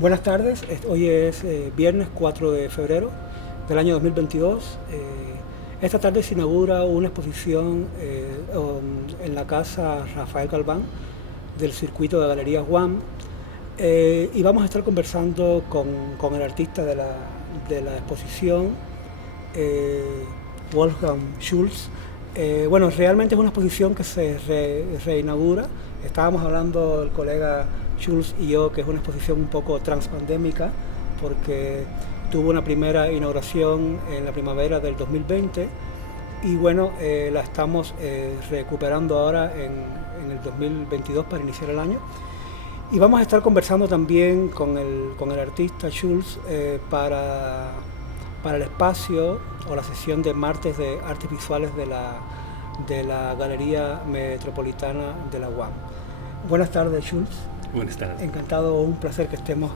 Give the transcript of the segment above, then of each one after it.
Buenas tardes, hoy es viernes 4 de febrero del año 2022. Esta tarde se inaugura una exposición en la casa Rafael Galván del circuito de Galerías Guam, y vamos a estar conversando con el artista de la exposición, Wolfgang Schulz. Bueno, realmente es una exposición que se reinaugura. Estábamos hablando el colega Schulz y yo que es una exposición un poco transpandémica porque tuvo una primera inauguración en la primavera del 2020 y bueno, la estamos recuperando ahora en el 2022 para iniciar el año. Y vamos a estar conversando también con el artista Schulz para el espacio o la sesión de martes de artes visuales de la Galería Metropolitana de la UAM. Buenas tardes, Schulz. Buenas tardes. Encantado, un placer que estemos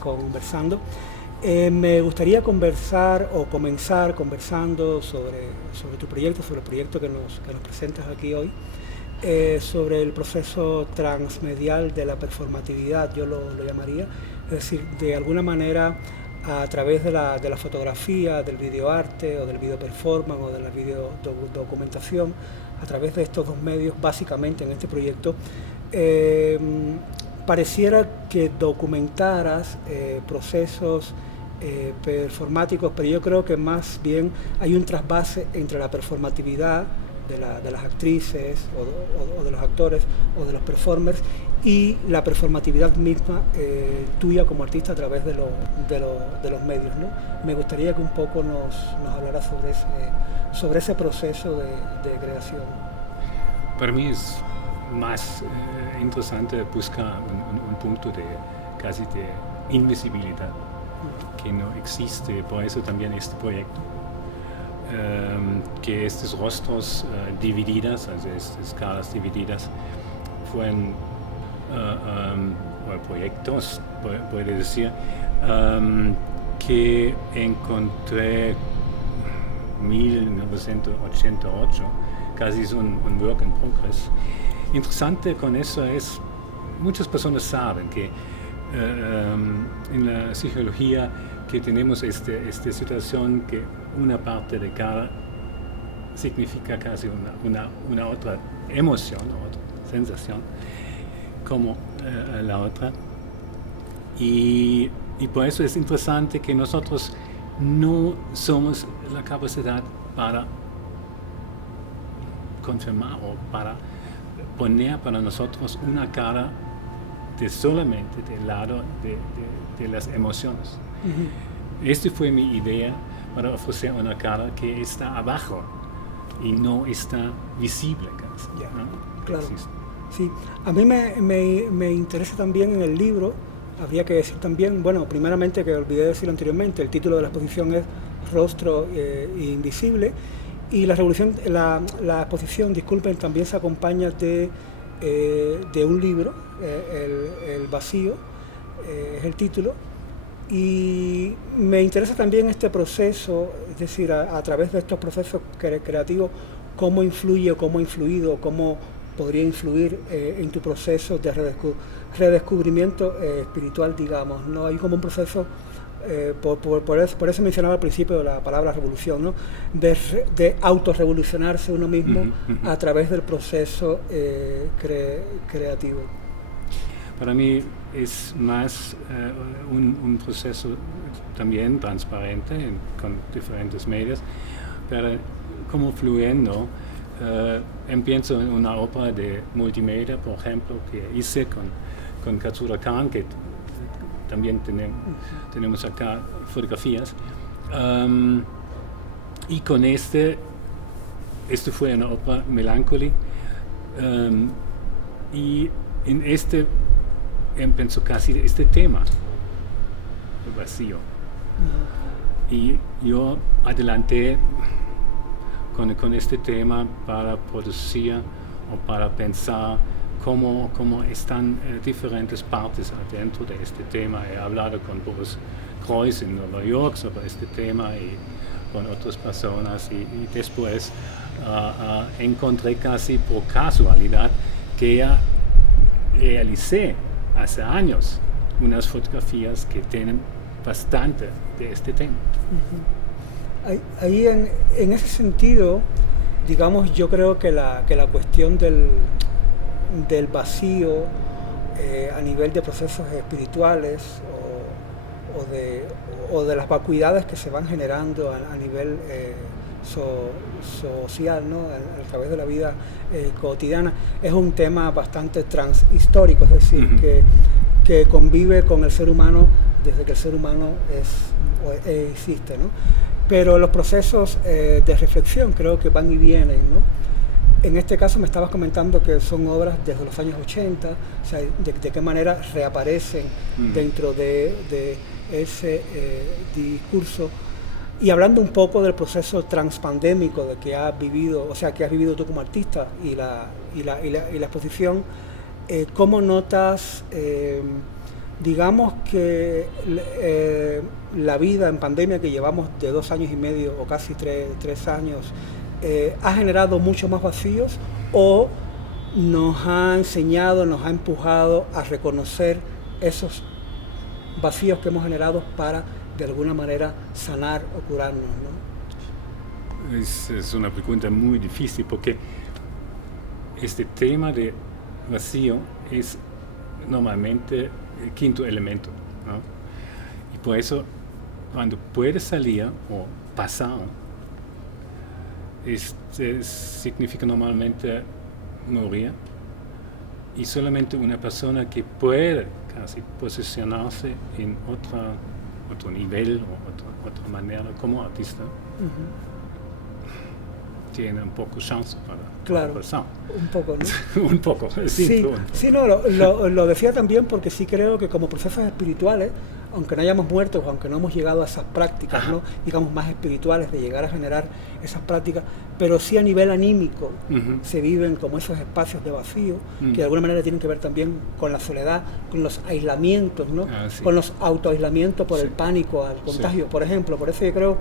conversando. Me gustaría comenzar conversando sobre tu proyecto, sobre el proyecto que nos presentas aquí hoy, sobre el proceso transmedial de la performatividad, yo lo llamaría, es decir, de alguna manera a través de la fotografía, del videoarte o del video performance o de la videodocumentación, a través de estos dos medios, básicamente en este proyecto, pareciera que documentaras procesos performáticos, pero yo creo que más bien hay un trasvase entre la performatividad de las actrices o de los actores o de los performers y la performatividad misma tuya como artista a través de los medios, ¿no? Me gustaría que un poco nos hablaras sobre ese proceso de creación. Para mí es más interesante buscar un punto de casi de invisibilidad que no existe, por eso también este proyecto. Que estos rostros divididas, also estas caras divididas, fueron proyectos, puede decir, que encontré en 1988, casi es un work in progress. Interesante con eso es, muchas personas saben que en la psicología que tenemos esta situación que una parte de cara significa casi una otra emoción, otra sensación, como la otra. Y por eso es interesante que nosotros no somos la capacidad para confirmar o para poner para nosotros una cara solamente del lado de las emociones. Uh-huh. Esta fue mi idea para ofrecer una cara que está abajo y no está visible casi. Yeah. ¿No? Claro. Sí, a mí me interesa también en el libro, habría que decir también, bueno, primeramente que olvidé decirlo anteriormente, el título de la exposición es Rostro Invisible, y la exposición, disculpen, también se acompaña de un libro, El Vacío, es el título, y me interesa también este proceso, es decir, a través de estos procesos creativos, cómo influye, cómo ha influido, cómo podría influir en tu proceso de redescubrimiento espiritual, digamos, ¿no? Hay como un proceso, por eso mencionaba al principio la palabra revolución, ¿no? De autorrevolucionarse uno mismo a través del proceso creativo. Para mí es más un proceso también transparente con diferentes medios, pero como fluyendo, empiezo en una obra de multimedia, por ejemplo, que hice con Katsura Khan, que también tenemos acá fotografías, y con este fue una obra Melancholy, y en empezó casi este tema, el vacío. Uh-huh. Y yo adelanté con este tema para producir o para pensar cómo están diferentes partes dentro de este tema. He hablado con Boris Kreuz en Nueva York sobre este tema y con otras personas y después encontré casi por casualidad que ya realicé hace años unas fotografías que tienen bastante de este tema. Ahí en ese sentido, digamos, yo creo que la cuestión del vacío a nivel de procesos espirituales o de las vacuidades que se van generando a nivel social, ¿no? a través de la vida cotidiana, es un tema bastante transhistórico, es decir, que convive con el ser humano desde que el ser humano existe, ¿no? Pero los procesos de reflexión creo que van y vienen, ¿no? En este caso me estabas comentando que son obras desde los años 80, o sea, de qué manera reaparecen dentro de ese discurso. Y hablando un poco del proceso transpandémico de que has vivido, o sea, que has vivido tú como artista y la exposición, ¿cómo notas, digamos que la vida en pandemia que llevamos de 2 años y medio o casi 3 años, ha generado mucho más vacíos o nos ha enseñado, nos ha empujado a reconocer esos vacíos que hemos generado para de alguna manera sanar o curarnos, ¿no? Es una pregunta muy difícil porque este tema de vacío es normalmente el quinto elemento, ¿no? Y por eso cuando puede salir o pasar, significa normalmente morir, y solamente una persona que puede casi posicionarse en otro nivel o otra manera como artista tiene un poco chance para pasar. Un poco, ¿no? Un poco, sí. Sí, no, lo decía también porque sí creo que como procesos espirituales, aunque no hayamos muerto, aunque no hemos llegado a esas prácticas, ¿no? digamos más espirituales, de llegar a generar esas prácticas, pero sí a nivel anímico se viven como esos espacios de vacío, que de alguna manera tienen que ver también con la soledad, con los aislamientos, ¿no? Con los autoaislamientos por el pánico al contagio, por ejemplo. Por eso yo creo,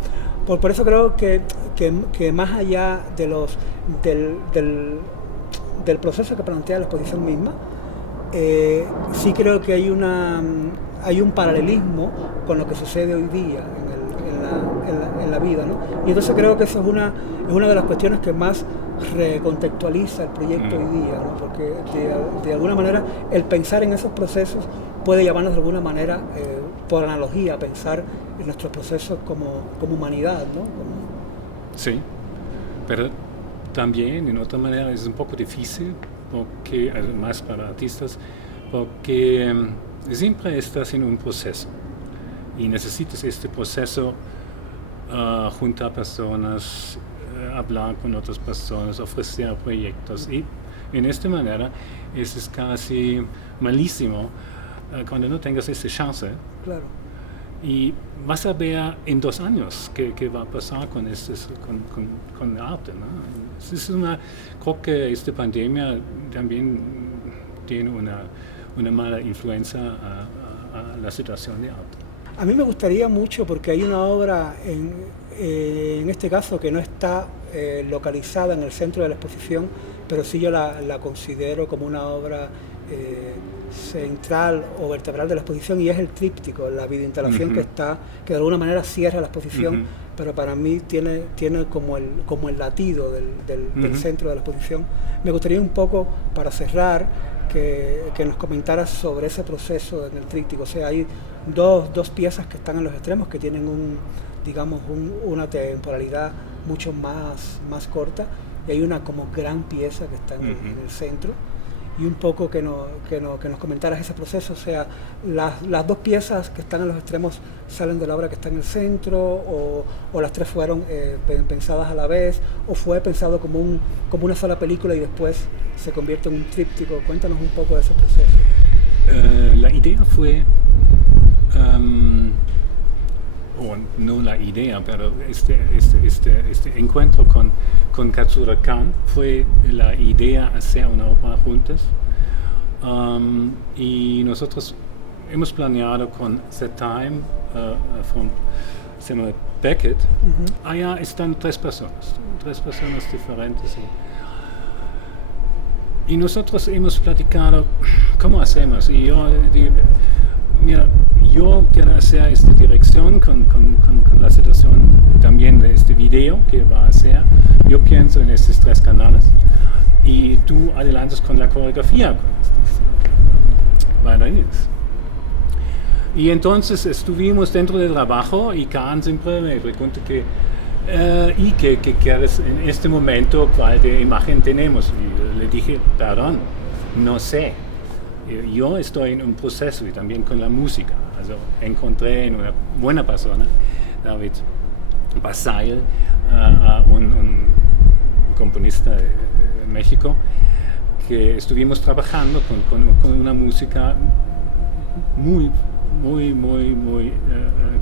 por eso creo que más allá de del proceso que plantea la exposición misma, sí creo que hay un paralelismo con lo que sucede hoy día en la vida, ¿no? Y entonces creo que eso es una de las cuestiones que más recontextualiza el proyecto hoy día, ¿no? Porque de alguna manera el pensar en esos procesos puede llevarnos de alguna manera, por analogía, a pensar en nuestros procesos como humanidad, ¿no? Sí, pero también en otra manera es un poco difícil, porque además para artistas, porque siempre estás en un proceso y necesitas este proceso, juntar personas, hablar con otras personas, ofrecer proyectos, y en esta manera es casi malísimo cuando no tengas esa chance. Claro. Y vas a ver en 2 años qué va a pasar con el arte, ¿no? Creo que esta pandemia también tiene una mala influencia a la situación de arte. A mí me gustaría mucho, porque hay una obra en este caso que no está localizada en el centro de la exposición, pero sí yo la considero como una obra central o vertebral de la exposición, y es el tríptico, la videoinstalación que de alguna manera cierra la exposición, pero para mí tiene como el latido del centro de la exposición. Me gustaría un poco, para cerrar, que nos comentaras sobre ese proceso en el tríptico. O sea, hay dos piezas que están en los extremos, que tienen una temporalidad mucho más corta, y hay una como gran pieza que está en el centro. Y un poco que nos comentaras ese proceso, o sea, las 2 piezas que están en los extremos salen de la obra que está en el centro, o las 3 fueron pensadas a la vez, o fue pensado como una sola película y después se convierte en un tríptico. Cuéntanos un poco de ese proceso. La idea fue, o no la idea, pero este encuentro con Katsura Kan fue la idea hacer una obra juntas, y nosotros hemos planeado con The Time from Samuel Beckett. Allá están 3 personas diferentes, y nosotros hemos platicado cómo hacemos, y yo mira, yo quiero hacer esta dirección con la situación también de este video que va a hacer. Yo pienso en estos 3 canales y tú adelantas con la coreografía con estos bailarines. Y entonces estuvimos dentro del trabajo y Karen siempre me pregunta ¿y qué quieres en este momento? ¿Cuál de imagen tenemos? Y le dije, perdón, no sé. Yo estoy en un proceso y también con la música. Also, encontré en una buena persona, David Basail, un componista de México, que estuvimos trabajando con una música muy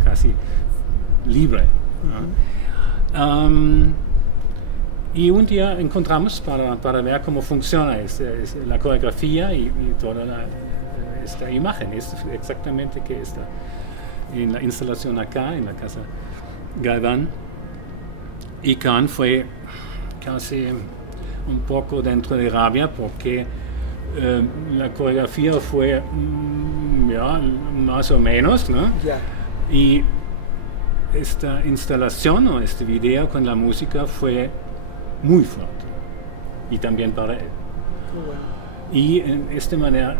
casi libre. Y un día encontramos para ver cómo funciona la coreografía y toda esta imagen. Es exactamente que está en la instalación acá, en la Casa Galván. Y Khan fue casi un poco dentro de rabia porque la coreografía fue más o menos, ¿no? Yeah. Y esta instalación o este video con la música fue muy fuerte y también para él. Bueno. Y en esta manera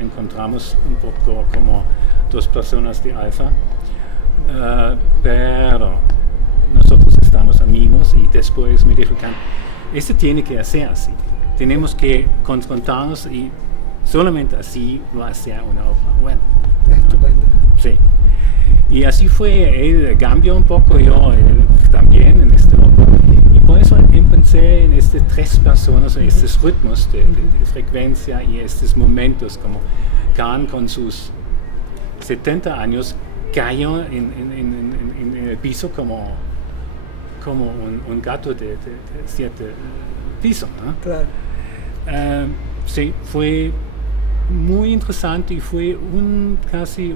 encontramos un poco como 2 personas de Alfa, pero nosotros estamos amigos y después me dijo Khan, esto tiene que hacer así, tenemos que confrontarnos y solamente así va a ser una obra buena. Estupendo. Sí. Y así fue, él cambió un poco, yo también en este obra. Y por eso empecé en estas 3 personas, estos ritmos de frecuencia y estos momentos, como Khan con sus 70 años cayó en el piso como un gato de 7 pisos, ¿no? Claro. Sí, fue muy interesante y fue casi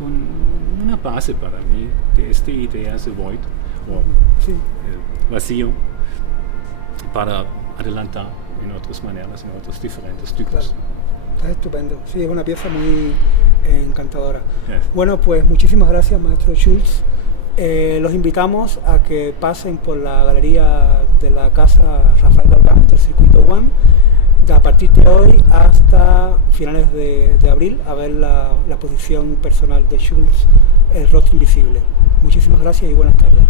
una base para mí de esta idea de void o Sí. vacío para adelantar en otras maneras, en otros diferentes tipos. Claro. Está estupendo. Sí, es una pieza muy encantadora. Yes. Bueno, pues muchísimas gracias, maestro Schultz. Los invitamos a que pasen por la galería de la Casa Rafael Galván del Circuito One a partir de hoy hasta finales de abril a ver la exposición personal de Schultz, El rostro invisible. Muchísimas gracias y buenas tardes.